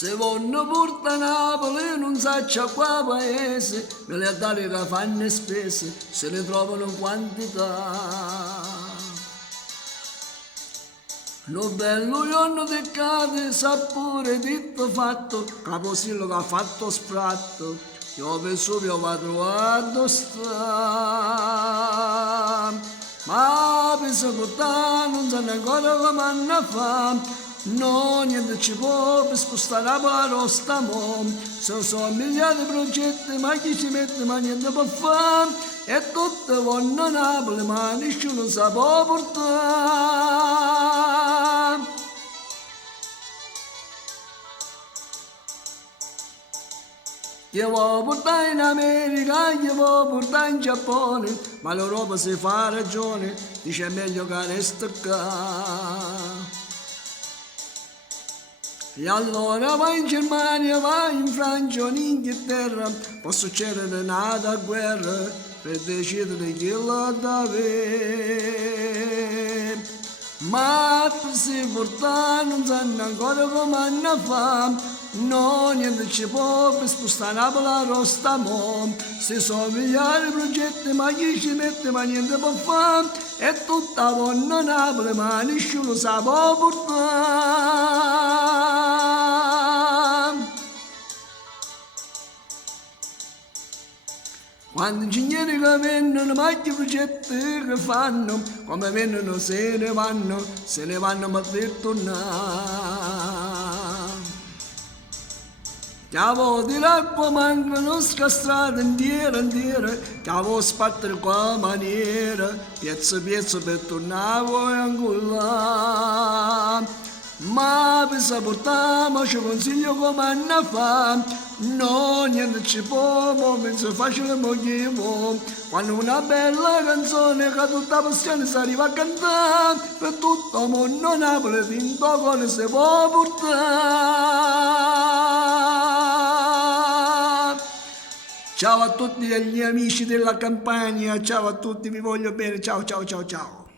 Se vanno porta Napoli non sa qua paese, miliardari che fanno spese, se ne trovano quantità. Lo bello giorno di cade, sa pure tutto fatto, caposillo che ha fatto spratto, io Vesuvio va trovato sta. Ma penso che non sanno ancora come hanno fatto, no, niente ci può per spostare la parosta mo. Se sono migliaia di progetti, ma chi ci mette, ma niente può fare. E tutte vanno a Napoli, ma nessuno sa può portare. Io vuoi portare in America, io vuoi portare in Giappone, ma l'Europa si fa ragione, dice è meglio che resta qua. E allora vai in Germania, vai in Francia, in Inghilterra, può succedere nata guerra per decidere chi la deve. Ma per si portare non sanno ancora come hanno fatto, no, niente ci può per spostare Napoli a rosta mo. Se sono migliaia di progetti, ma chi ci mette, ma niente può fare. E tutta buona Napoli, ma nessuno sa può portare. Quando ingegneri che vengono, ma che progetti che fanno, come vengono se ne vanno ma per tornare. Chiavo di l'acqua mancano scastrate intera, chiavo sbattere qua maniera, pezzo per tornare poi ancora. Ma per portare, ci consiglio come hanno fatto, no, niente ci può, ma penso facile mogliamo. Quando una bella canzone che tutta passione si arriva a cantare, per tutto il mondo Napoli vinto con se può portare. Ciao a tutti gli amici della campagna, ciao a tutti, vi voglio bene, ciao ciao ciao ciao.